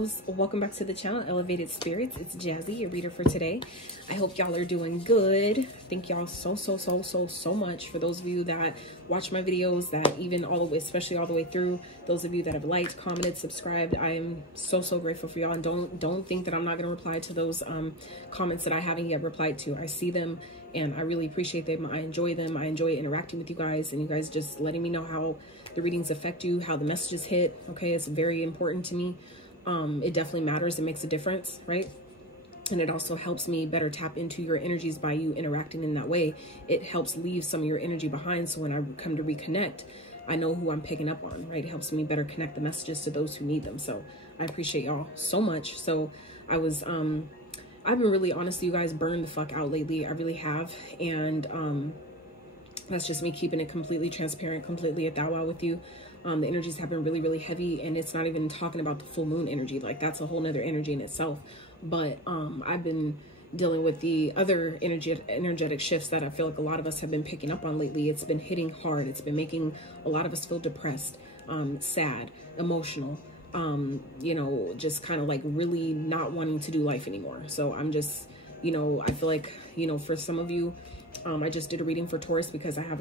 Leos, welcome back to the channel, Elevated Spirits. It's Jazzy, your reader for today. I hope y'all are doing good. Thank y'all so much for those of you that watch my videos, that even all the way, especially all the way through, those of you that have liked, commented, subscribed. I am so grateful for y'all, and don't think that I'm not going to reply to those comments that I haven't yet replied to. I see them and I really appreciate them. I enjoy them. I enjoy interacting with you guys, and you guys just letting me know how the readings affect you, how the messages hit. Okay, it's very important to me. It definitely matters. It makes a difference, right? And it also helps me better tap into your energies by you interacting in that way. It helps leave some of your energy behind, so when I come to reconnect, I know who I'm picking up on, right? It helps me better connect the messages to those who need them. So I appreciate y'all so much. So I've been really, honestly, you guys, burned the fuck out lately. I really have. And that's just me keeping it completely transparent, completely a thou wow with you. The energies have been really heavy, and it's not even talking about the full moon energy. Like, that's a whole nother energy in itself. But I've been dealing with the other energetic shifts that I feel like a lot of us have been picking up on lately. It's been hitting hard. It's been making a lot of us feel depressed, sad, emotional, you know, just kind of like really not wanting to do life anymore. So I'm just, you know, I feel like, you know, for some of you, I just did a reading for Taurus because I have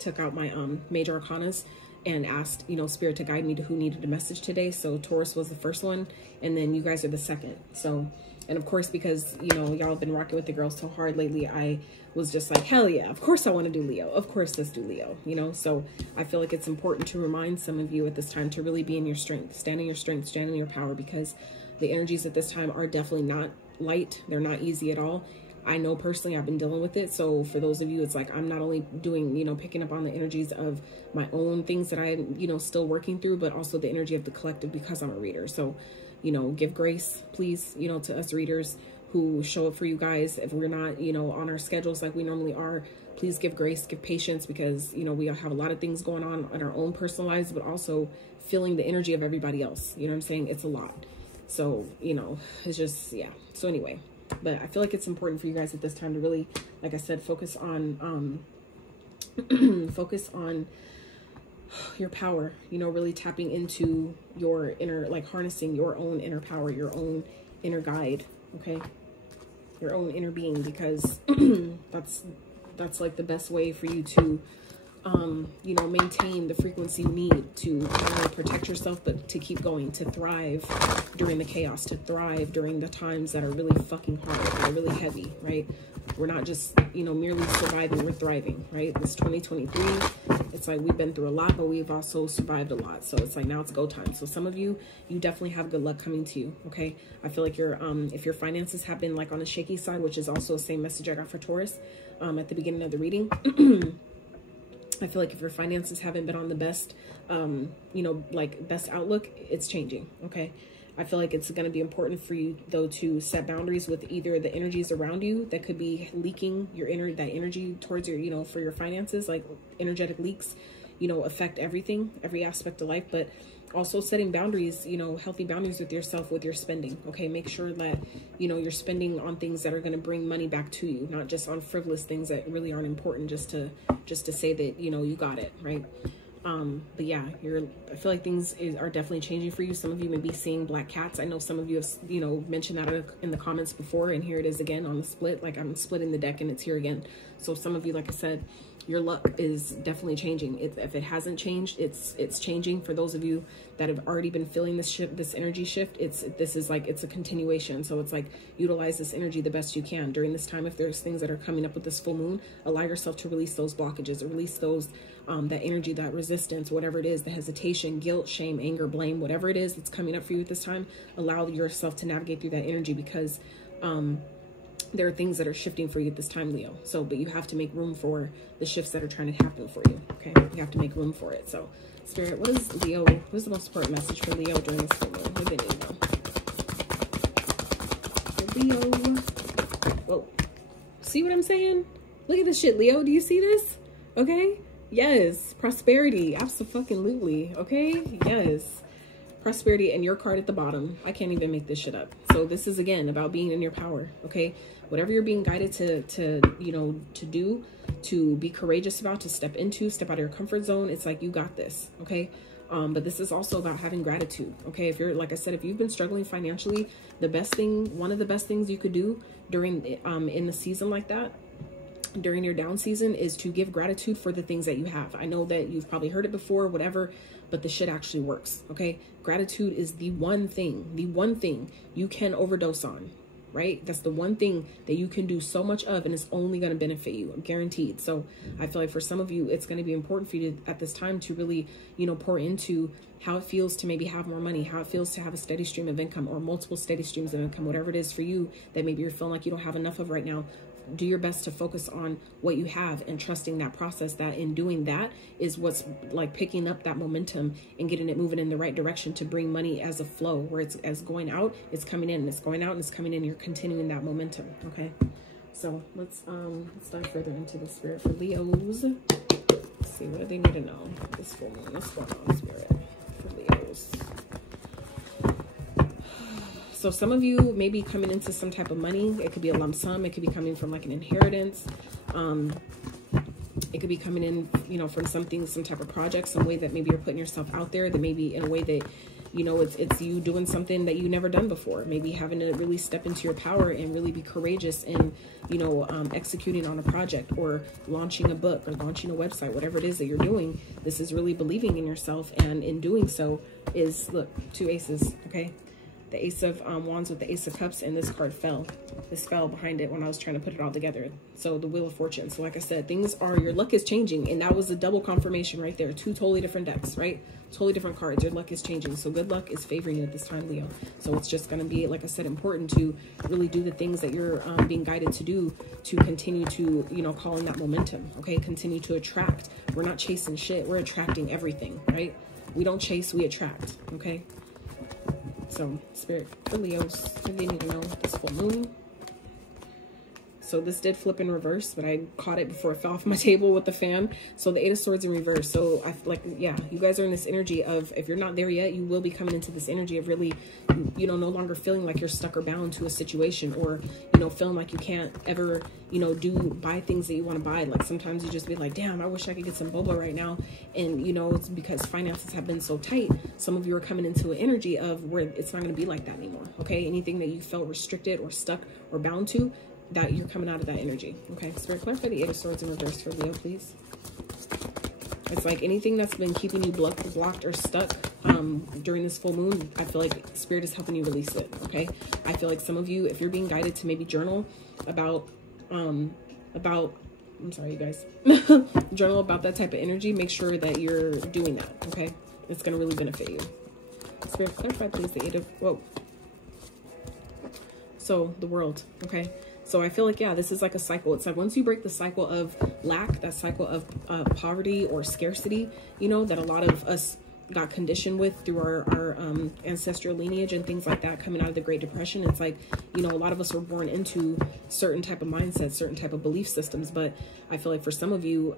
took out my major arcanas and asked, you know, Spirit to guide me to who needed a message today. So Taurus was the first one, and then you guys are the second. So, and of course, because, you know, y'all have been rocking with the girls so hard lately, I was just like, hell yeah, of course I want to do Leo. Of course, let's do Leo, you know? So I feel like it's important to remind some of you at this time to really be in your strength, stand in your strength, stand in your power, because the energies at this time are definitely not light. They're not easy at all. I know personally I've been dealing with it. So for those of you, it's like I'm not only doing, you know, picking up on the energies of my own things that I'm, you know, still working through, but also the energy of the collective because I'm a reader. So, you know, give grace, please, you know, to us readers who show up for you guys. If we're not, you know, on our schedules like we normally are, please give grace, give patience, because, you know, we have a lot of things going on in our own personal lives, but also feeling the energy of everybody else. You know what I'm saying? It's a lot. So, you know, it's just, yeah. So anyway. But I feel like it's important for you guys at this time to really, like I said, focus on focus on your power, you know, really tapping into your inner, like harnessing your own inner power, your own inner guide, okay? Your own inner being, because that's like the best way for you to you know, maintain the frequency you need to not only protect yourself, but to keep going, to thrive during the chaos, to thrive during the times that are really fucking hard, that are really heavy, right? We're not just, you know, merely surviving, we're thriving, right? This 2023, it's like we've been through a lot, but we've also survived a lot. So it's like now it's go time. So some of you, you definitely have good luck coming to you, okay? I feel like your if your finances have been like on a shaky side, which is also the same message I got for Taurus at the beginning of the reading, I feel like if your finances haven't been on the best, you know, like best outlook, it's changing. Okay. I feel like it's going to be important for you though to set boundaries with either the energies around you that could be leaking that energy towards your, you know, for your finances, like energetic leaks, you know, affect everything, every aspect of life, but also setting boundaries, you know, healthy boundaries with yourself, with your spending. Okay. Make sure that, you know, you're spending on things that are going to bring money back to you, not just on frivolous things that really aren't important, just to say that, you know, you got it. Right. But yeah, I feel like things are definitely changing for you. Some of you may be seeing black cats. I know some of you have, you know, mentioned that in the comments before, and here it is again on the split. Like, I'm splitting the deck and it's here again. So some of you, like I said, your luck is definitely changing. If it hasn't changed, it's changing. For those of you that have already been feeling this shift, this energy shift, it's a continuation. So it's like, utilize this energy the best you can during this time. If there's things that are coming up with this full moon, allow yourself to release those blockages, or release those that energy, that resistance, whatever it is, the hesitation, guilt, shame, anger, blame, whatever it is that's coming up for you at this time. Allow yourself to navigate through that energy, because there are things that are shifting for you at this time, Leo. So, but you have to make room for the shifts that are trying to happen for you. Okay. You have to make room for it. So Spirit, what is Leo? What is the most important message for Leo during this full moon? What do they need now? For Leo. Whoa. See what I'm saying? Look at this shit, Leo. Do you see this? Okay. Yes. Prosperity. Absolutely. Okay. Yes. Prosperity, and your card at the bottom. I can't even make this shit up. So this is again about being in your power. Okay. Whatever you're being guided to you know, to do, to be courageous about, to step out of your comfort zone. It's like, you got this. Okay. But this is also about having gratitude. Okay. If you're, like I said, if you've been struggling financially, the best thing, one of the best things you could do during, in the season like that, during your down season, is to give gratitude for the things that you have. I know that you've probably heard it before, whatever, but the shit actually works. Okay. Gratitude is the one thing you can overdose on, right? That's the one thing that you can do so much of, and it's only going to benefit you, guaranteed. So I feel like for some of you, it's going to be important for you to, at this time, to really, you know, pour into how it feels to maybe have more money, how it feels to have a steady stream of income, or multiple steady streams of income, whatever it is for you that maybe you're feeling like you don't have enough of right now. Do your best to focus on what you have and trusting that process, that in doing that is what's like picking up that momentum and getting it moving in the right direction to bring money as a flow, where it's as going out, it's coming in, it's going out and it's coming in. You're continuing that momentum. Okay. So let's dive further into the spirit for Leos. Let's see, what do they need to know? This full moon, what's going on, spirit for Leos? So some of you may be coming into some type of money. It could be a lump sum. It could be coming from like an inheritance. It could be coming in, you know, from something, some type of project, some way that maybe you're putting yourself out there, that maybe in a way that, you know, it's you doing something that you never done before. Maybe having to really step into your power and really be courageous in, you know, executing on a project, or launching a book, or launching a website, whatever it is that you're doing. This is really believing in yourself, and in doing so is, look, 2 aces, okay? The Ace of Wands with the Ace of Cups, and this card fell. This fell behind it when I was trying to put it all together. So the Wheel of Fortune. So like I said, things are, your luck is changing, and that was a double confirmation right there. 2 totally different decks, right? Totally different cards. Your luck is changing. So good luck is favoring you at this time, Leo. So it's just going to be, like I said, important to really do the things that you're being guided to do, to continue to, you know, call in that momentum. Okay. Continue to attract. We're not chasing shit. We're attracting everything, right? We don't chase, we attract. Okay. So, spirit for Leos, they need to know this full moon. So this did flip in reverse, but I caught it before it fell off my table with the fan. So the 8 of Swords in reverse. So I like, yeah, you guys are in this energy of, if you're not there yet, you will be coming into this energy of really, you know, no longer feeling like you're stuck or bound to a situation, or, you know, feeling like you can't ever, you know, buy things that you want to buy. Like sometimes you just be like, damn, I wish I could get some boba right now. And, you know, it's because finances have been so tight. Some of you are coming into an energy of where it's not going to be like that anymore. Okay. Anything that you felt restricted or stuck or bound to, that you're coming out of that energy. Okay, Spirit, clarify the 8 of Swords in reverse for Leo, please. It's like anything that's been keeping you blocked or stuck during this full moon, I feel like Spirit is helping you release it. Okay, I feel like some of you, if you're being guided to maybe journal about I'm sorry, you guys, journal about that type of energy, make sure that you're doing that. Okay, it's going to really benefit you. Spirit, clarify please the 8 of, whoa. So the World. Okay. So I feel like, yeah, this is like a cycle. It's like once you break the cycle of lack, that cycle of poverty or scarcity, you know, that a lot of us got conditioned with through our ancestral lineage and things like that, coming out of the Great Depression. It's like, you know, a lot of us are born into certain type of mindsets, certain type of belief systems. But I feel like for some of you,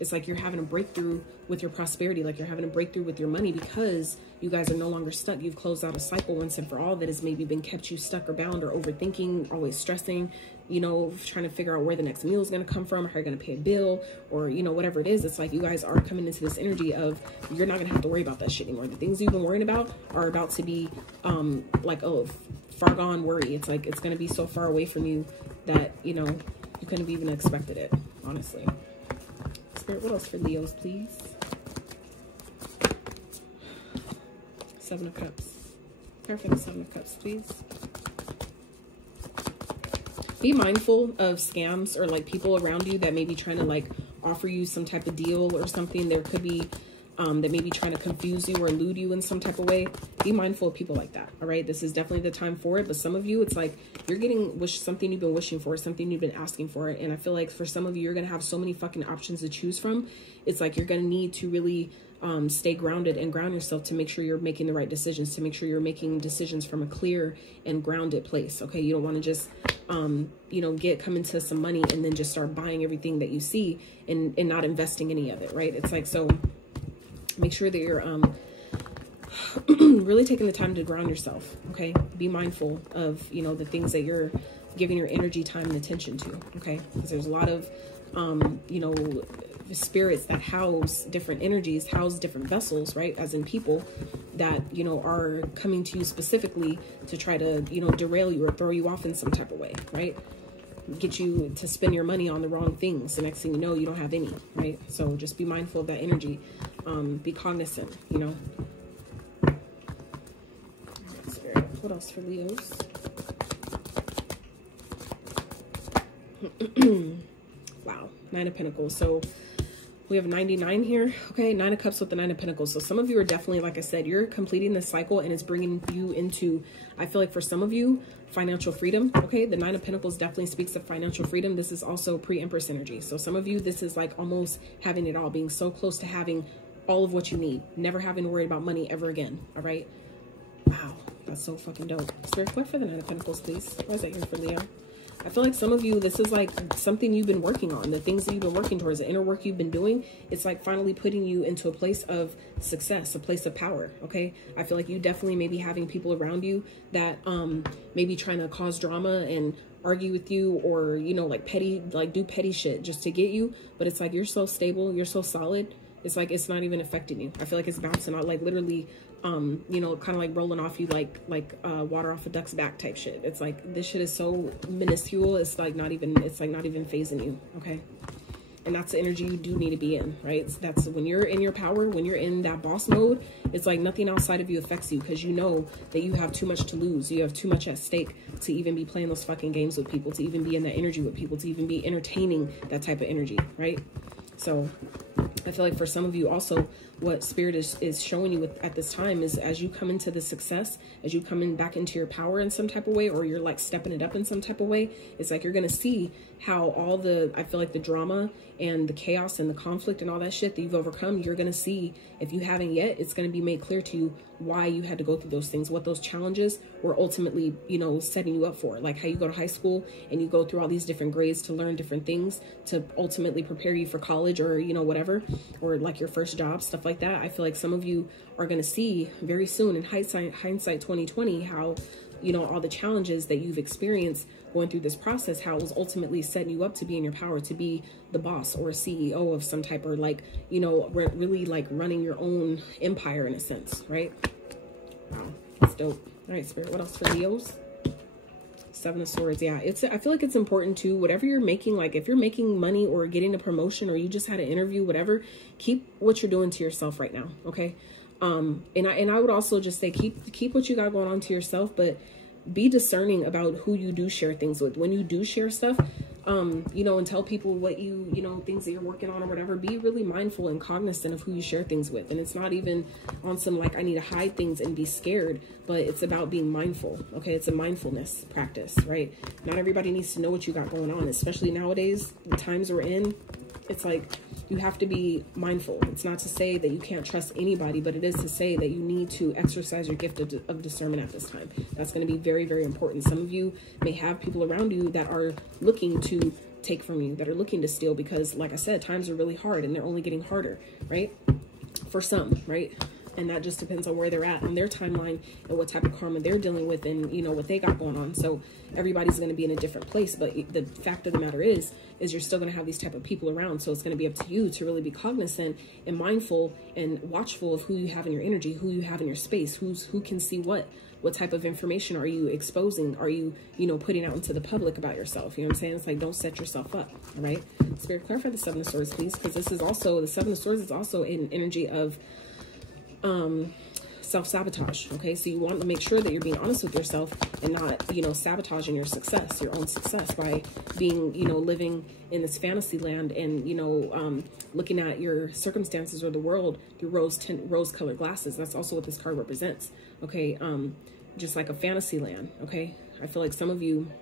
it's like you're having a breakthrough with your prosperity, like you're having a breakthrough with your money, because you guys are no longer stuck. You've closed out a cycle once and for all that has maybe been kept you stuck or bound or overthinking, always stressing, you know, trying to figure out where the next meal is going to come from, how you're going to pay a bill, or, you know, whatever it is. It's like you guys are coming into this energy of you're not going to have to worry about that shit anymore. The things you've been worrying about are about to be like a far gone worry. It's like it's going to be so far away from you that, you know, you couldn't have even expected it, honestly. Spirit, what else for Leos, please? 7 of Cups. Perfect. 7 of Cups, please. Be mindful of scams or like people around you that may be trying to like offer you some type of deal or something. There could be that may be trying to confuse you or elude you in some type of way. Be mindful of people like that. All right. This is definitely the time for it. But some of you, it's like you're getting something you've been wishing for, something you've been asking for. And I feel like for some of you, you're going to have so many fucking options to choose from. It's like you're going to need to really stay grounded and ground yourself to make sure you're making the right decisions, to make sure you're making decisions from a clear and grounded place. Okay. You don't want to just, you know, come into some money and then just start buying everything that you see and not investing any of it. Right. It's like, so make sure that you're, really taking the time to ground yourself. Okay. Be mindful of, you know, the things that you're giving your energy, time, and attention to. Okay. Because there's a lot of, you know, spirits that house different energies, house different vessels, right? As in people that, you know, are coming to you specifically to try to, you know, derail you or throw you off in some type of way, right? Get you to spend your money on the wrong things. The next thing you know, you don't have any, right? So just be mindful of that energy. Be cognizant, you know. What else for Leos? Wow, 9 of Pentacles. So we have 99 here. Okay, 9 of Cups with the 9 of Pentacles. So some of you are definitely, like I said, you're completing this cycle and it's bringing you into, I feel like for some of you, financial freedom. Okay, the 9 of Pentacles definitely speaks of financial freedom. This is also pre-Empress energy. So some of you, this is like almost having it all, being so close to having all of what you need, never having to worry about money ever again. All right. Wow, that's so fucking dope. Spirit, what for the 9 of Pentacles, please? Why is that here for Leo? I feel like some of you, this is like something you've been working on, the things that you've been working towards, the inner work you've been doing. It's like finally putting you into a place of success, a place of power. Okay. I feel like you definitely may be having people around you that maybe trying to cause drama and argue with you, or, you know, like petty, like do petty shit just to get you. But it's like, you're so stable, you're so solid. It's like, it's not even affecting you. I feel like it's bouncing out, like literally, you know, kind of like rolling off you like water off a duck's back type shit. It's like, this shit is so minuscule. It's like not even phasing you. Okay. And that's the energy you do need to be in, right? So that's when you're in your power, when you're in that boss mode, it's like nothing outside of you affects you, because you know that you have too much to lose. You have too much at stake to even be playing those fucking games with people, to even be in that energy with people, to even be entertaining that type of energy, right? So I feel like for some of you also, what Spirit is showing you at this time is, as you come into the success, as you come in back into your power in some type of way, or you're like stepping it up in some type of way, it's like you're going to see how all the, I feel like the drama and the chaos and the conflict and all that shit that you've overcome, you're going to see, if you haven't yet, it's going to be made clear to you why you had to go through those things, what those challenges were ultimately, you know, setting you up for. Like how you go to high school and you go through all these different grades to learn different things to ultimately prepare you for college, or, you know, whatever, or like your first job, stuff like that. I feel like some of you are going to see very soon in hindsight 2020, how, you know, all the challenges that you've experienced going through this process, how it was ultimately setting you up to be in your power, to be the boss or a CEO of some type, or like, you know, really like running your own empire in a sense, right? Wow, that's dope. All right, Spirit, what else for Leos? 7 of Swords. Yeah, I feel like it's important to, whatever you're making, like if you're making money or getting a promotion, or you just had an interview, whatever, keep what you're doing to yourself right now. Okay. And I would also just say, keep what you got going on to yourself, but be discerning about who you do share things with. When you do share stuff, you know, and tell people what you know, things that you're working on or whatever, be really mindful and cognizant of who you share things with. And it's not even on some like, I need to hide things and be scared, but it's about being mindful. Okay. It's a mindfulness practice, right? Not everybody needs to know what you got going on, especially nowadays, the times we're in. It's like, you have to be mindful. It's not to say that you can't trust anybody, but it is to say that you need to exercise your gift of discernment at this time. That's going to be very, very important. Some of you may have people around you that are looking to take from you, that are looking to steal, because like I said, times are really hard and they're only getting harder, right? For some, right? And that just depends on where they're at in their timeline and what type of karma they're dealing with, and, you know, what they got going on. So everybody's going to be in a different place. But the fact of the matter is you're still going to have these type of people around. So it's going to be up to you to really be cognizant and mindful and watchful of who you have in your energy, who you have in your space, who can see what type of information are you exposing? Are you, you know, putting out into the public about yourself? You know what I'm saying? It's like, don't set yourself up. All right. Spirit, clarify the 7 of Swords, please. Because this is also, the 7 of Swords is also an energy of self-sabotage. Okay, so you want to make sure that you're being honest with yourself and not, you know, sabotaging your success, your own success, by being, you know, living in this fantasy land and, you know, looking at your circumstances or the world through rose-colored glasses. That's also what this card represents. Okay, just like a fantasy land. Okay, I feel like some of you,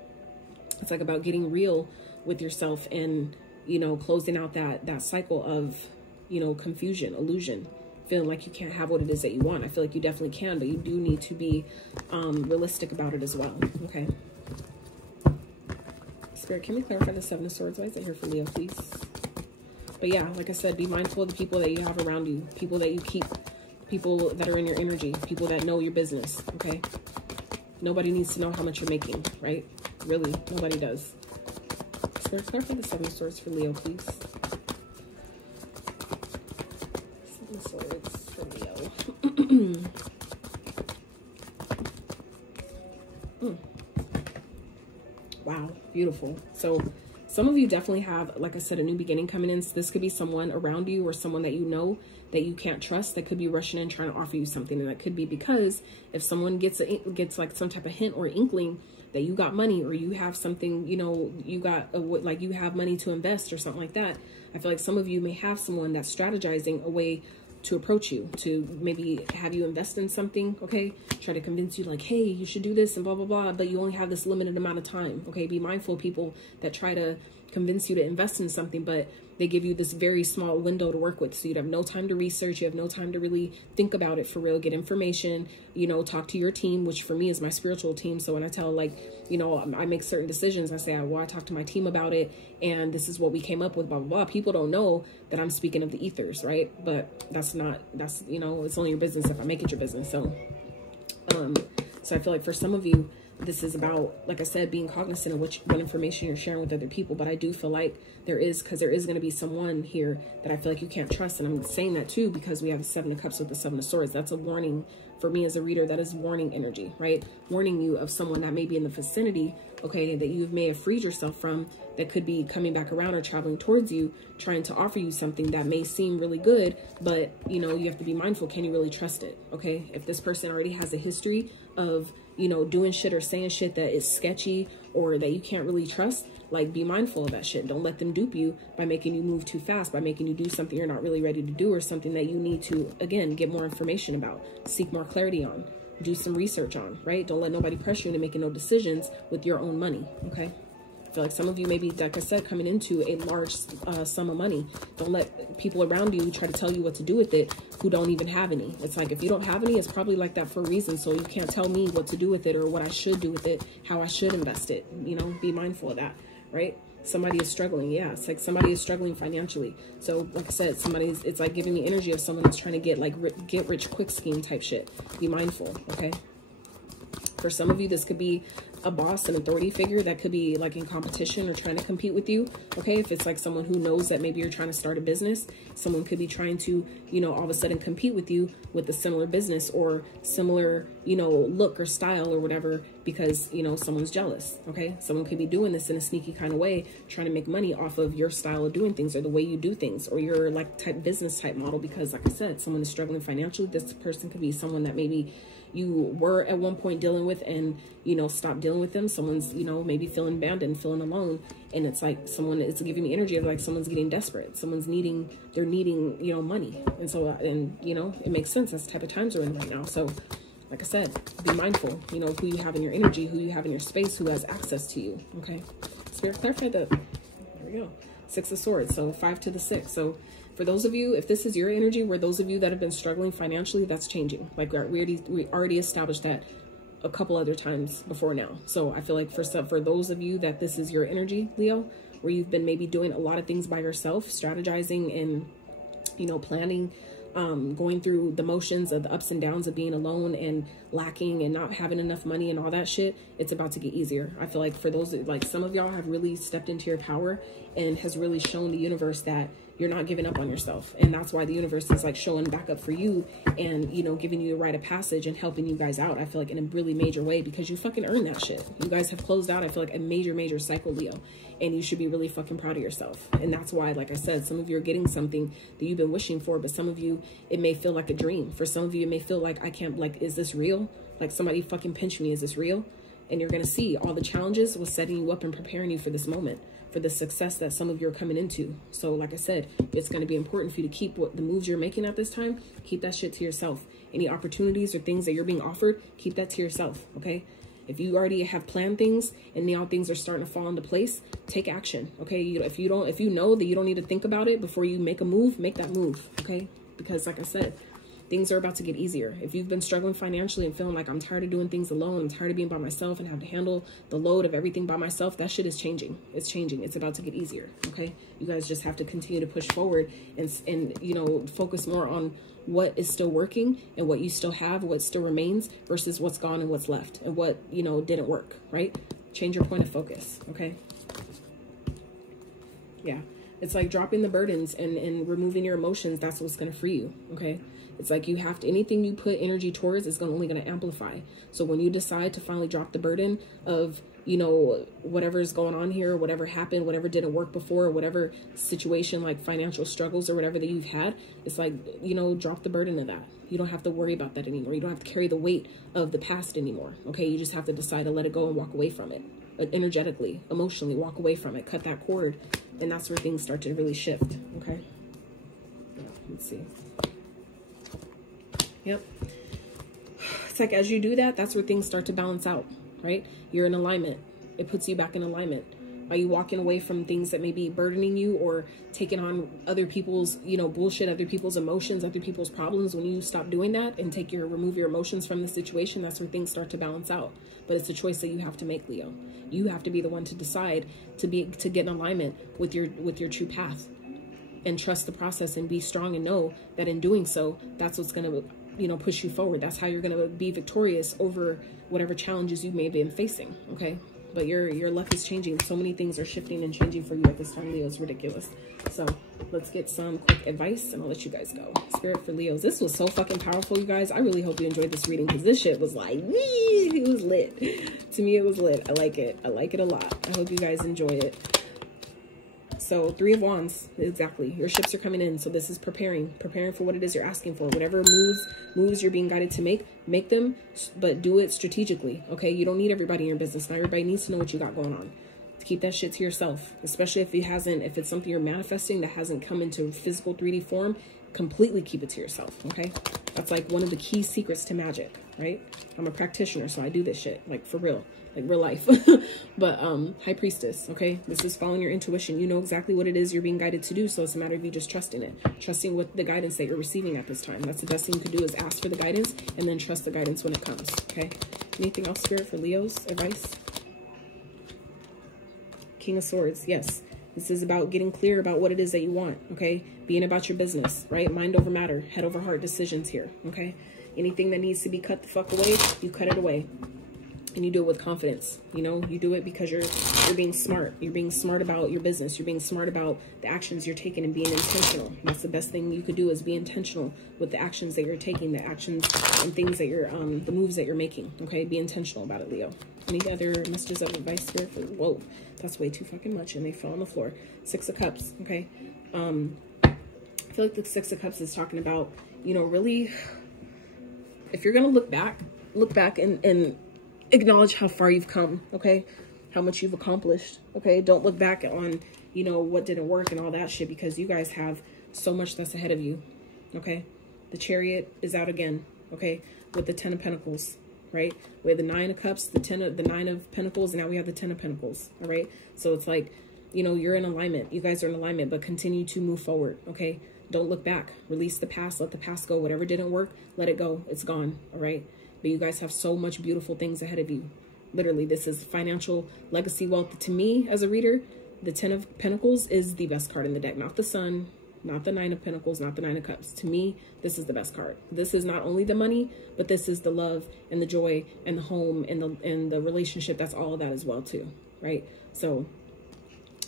it's like about getting real with yourself and, you know, closing out that cycle of, you know, confusion, illusion, feeling like you can't have what it is that you want. I feel like you definitely can, but you do need to be realistic about it as well. Okay. Spirit, can we clarify the 7 of Swords? Why is it here for Leo, please? But yeah, like I said, be mindful of the people that you have around you, people that you keep, people that are in your energy, people that know your business. Okay. Nobody needs to know how much you're making, right? Really, nobody does. Spirit, clarify the 7 of Swords for Leo, please. Wow, beautiful. So some of you definitely have, like I said, a new beginning coming in. So this could be someone around you or someone that you know that you can't trust that could be rushing in trying to offer you something. And that could be because if someone gets like some type of hint or inkling that you got money, or you have something, you know, you got like you have money to invest or something like that, I feel like some of you may have someone that's strategizing a way to approach you, to maybe have you invest in something, okay? Try to convince you like, hey, you should do this and blah, blah, blah, but you only have this limited amount of time, okay? Be mindful of people that try to convince you to invest in something, but they give you this very small window to work with. So you'd have no time to research. You have no time to really think about it for real, get information, you know, talk to your team, which for me is my spiritual team. So when I tell, like, you know, I make certain decisions, I say, well, I talk to my team about it, and this is what we came up with, blah, blah, blah. People don't know that I'm speaking of the ethers, right? But that's, you know, it's only your business if I make it your business. So, so I feel like for some of you, this is about, like I said, being cognizant of what information you're sharing with other people. But I do feel like there is going to be someone here that I feel like you can't trust. And I'm saying that too, because we have the 7 of Cups with the 7 of Swords. That's a warning for me as a reader. That is warning energy, right? Warning you of someone that may be in the vicinity, okay, that you may have freed yourself from, that could be coming back around or traveling towards you, trying to offer you something that may seem really good, but, you know, you have to be mindful. Can you really trust it? Okay. If this person already has a history of, you know, doing shit or saying shit that is sketchy or that you can't really trust, like, be mindful of that shit. Don't let them dupe you by making you move too fast, by making you do something you're not really ready to do, or something that you need to, again, get more information about, seek more clarity on, do some research on, right? Don't let nobody pressure you into making no decisions with your own money, okay? I feel like some of you may be, like I said, coming into a large sum of money. Don't let people around you try to tell you what to do with it who don't even have any. It's like, if you don't have any, it's probably like that for a reason. So you can't tell me what to do with it or what I should do with it, how I should invest it. You know, be mindful of that, right? Somebody is struggling. Yeah, it's like somebody is struggling financially. So like I said, it's like giving me energy of someone that's trying to get like get rich quick scheme type shit. Be mindful, okay? For some of you, this could be a boss, an authority figure that could be like in competition or trying to compete with you, okay? If it's like someone who knows that maybe you're trying to start a business, someone could be trying to, you know, all of a sudden compete with you with a similar business or similar, you know, look or style or whatever, because, you know, someone's jealous, okay? Someone could be doing this in a sneaky kind of way, trying to make money off of your style of doing things or the way you do things or your like business type model, because like I said, someone is struggling financially. This person could be someone that maybe you were at one point dealing with and, you know, stop dealing with them. Someone's, you know, maybe feeling abandoned, feeling alone. And it's like someone, it's giving me energy of like someone's getting desperate. Someone's they're needing, you know, money. And so, and, you know, it makes sense. That's the type of times we're in right now. So like I said, be mindful, you know, who you have in your energy, who you have in your space, who has access to you. Okay. Spirit, clarify that. There we go. 6 of Swords. So 5 to the 6. So for those of you, if this is your energy, where those of you that have been struggling financially, that's changing. Like we already established that a couple other times before now. So I feel like for those of you that this is your energy, Leo, where you've been maybe doing a lot of things by yourself, strategizing and, you know, planning, going through the motions of the ups and downs of being alone and lacking and not having enough money and all that shit, it's about to get easier. I feel like for those, like some of y'all have really stepped into your power and has really shown the universe that you're not giving up on yourself. And that's why the universe is like showing back up for you and, you know, giving you a rite of passage and helping you guys out. I feel like in a really major way, because you fucking earned that shit. You guys have closed out, I feel like, a major cycle, Leo. And you should be really fucking proud of yourself. And that's why, like I said, some of you are getting something that you've been wishing for, but some of you, it may feel like a dream. For some of you, it may feel like, I can't, like, is this real? Like somebody fucking pinched me, is this real? And you're going to see all the challenges was setting you up and preparing you for this moment, for the success that some of you are coming into. So like I said, it's going to be important for you to keep what the moves you're making at this time, keep that shit to yourself. Any opportunities or things that you're being offered, keep that to yourself, okay? If you already have planned things and now things are starting to fall into place, take action, okay? If you know that you don't need to think about it before you make a move, make that move, okay? Because like I said, things are about to get easier. If you've been struggling financially and feeling like I'm tired of doing things alone, I'm tired of being by myself and have to handle the load of everything by myself, that shit is changing. It's changing. It's about to get easier, okay? You guys just have to continue to push forward and you know, focus more on what is still working and what you still have, what still remains versus what's gone and what's left and what, you know, didn't work, right? Change your point of focus, okay? Yeah. It's like dropping the burdens and removing your emotions. That's what's going to free you, okay? It's like you have to, anything you put energy towards is only going to amplify. So when you decide to finally drop the burden of, you know, whatever is going on here, whatever happened, whatever didn't work before, whatever situation, like financial struggles or whatever that you've had, it's like, you know, drop the burden of that. You don't have to worry about that anymore. You don't have to carry the weight of the past anymore. Okay. You just have to decide to let it go and walk away from it. Energetically, emotionally, walk away from it, cut that cord. And that's where things start to really shift. Okay. Let's see. Yep. It's like, as you do that, that's where things start to balance out, right? You're in alignment. It puts you back in alignment. By you walking away from things that may be burdening you or taking on other people's, you know, bullshit, other people's emotions, other people's problems. When you stop doing that and remove your emotions from the situation, that's where things start to balance out. But it's a choice that you have to make, Leo. You have to be the one to decide to get in alignment with your true path, and trust the process and be strong and know that in doing so, that's what's going to, you know, push you forward. That's how you're going to be victorious over whatever challenges you may have been facing. Okay. But your luck is changing. So many things are shifting and changing for you at this time, Leo. It's ridiculous. So let's get some quick advice and I'll let you guys go. Spirit for Leos. This was so fucking powerful, you guys. I really hope you enjoyed this reading, because this shit was like, it was lit. To me, it was lit. I like it. I like it a lot. I hope you guys enjoy it. So 3 of Wands, exactly. Your ships are coming in. So this is preparing for what it is you're asking for. Whatever moves you're being guided to make them, but do it strategically. Okay. You don't need everybody in your business. Not everybody needs to know what you got going on. Keep that shit to yourself, especially if it's something you're manifesting that hasn't come into physical 3D form. Completely keep it to yourself. Okay. That's like one of the key secrets to magic, right? I'm a practitioner, so I do this shit like for real. Like real life. But High Priestess, okay, this is following your intuition. You know exactly what it is you're being guided to do, so it's a matter of you just trusting it, trusting what the guidance that you're receiving at this time. That's the best thing you could do, is ask for the guidance and then trust the guidance when it comes. Okay. Anything else, Spirit, for Leo's advice? King of Swords. Yes, this is about getting clear about what it is that you want. Okay, being about your business, right? Mind over matter, head over heart decisions here. Okay, anything that needs to be cut the fuck away, you cut it away. And you do it with confidence. You know, you do it because you're being smart. You're being smart about your business. You're being smart about the actions you're taking and being intentional. And that's the best thing you could do, is be intentional with the actions that you're taking, the actions and things that you're, the moves that you're making. Okay, be intentional about it, Leo. Any other messages of advice here for, whoa, that's way too fucking much, and they fell on the floor. 6 of Cups. Okay, I feel like the 6 of Cups is talking about, you know, really, if you're gonna look back and acknowledge how far you've come, okay? How much you've accomplished, okay? Don't look back on, you know, what didn't work and all that shit, because you guys have so much that's ahead of you, okay? The Chariot is out again, okay? With the 10 of Pentacles, right? We have the 9 of Cups, the 9 of Pentacles, and now we have the 10 of Pentacles, all right? So it's like, you know, you're in alignment. You guys are in alignment, but continue to move forward, okay? Don't look back. Release the past. Let the past go. Whatever didn't work, let it go. It's gone, all right? But you guys have so much beautiful things ahead of you. Literally, this is financial legacy wealth. To me, as a reader, the 10 of Pentacles is the best card in the deck. Not the Sun, not the 9 of Pentacles, not the 9 of Cups. To me, this is the best card. This is not only the money, but this is the love and the joy and the home and the relationship. That's all of that as well too, right? So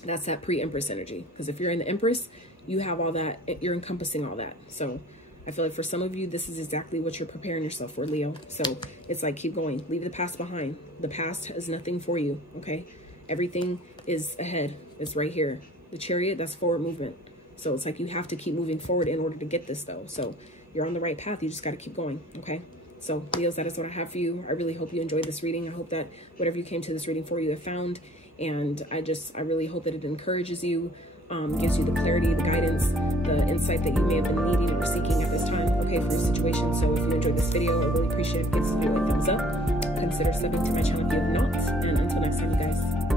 that's that pre-Empress energy. Because if you're in the Empress, you have all that. You're encompassing all that. So I feel like for some of you, this is exactly what you're preparing yourself for, Leo. So it's like, keep going. Leave the past behind. The past is nothing for you, okay? Everything is ahead. It's right here. The Chariot, that's forward movement. So it's like you have to keep moving forward in order to get this, though. So you're on the right path. You just got to keep going, okay? So, Leos, that is what I have for you. I really hope you enjoyed this reading. I hope that whatever you came to this reading for, you have found. And I really hope that it encourages you, gives you the clarity, the guidance, the insight that you may have been needing or seeking at this time, okay, for your situation. So if you enjoyed this video, I really appreciate it. Give this video a thumbs up. Consider subbing to my channel if you have not. And until next time, you guys.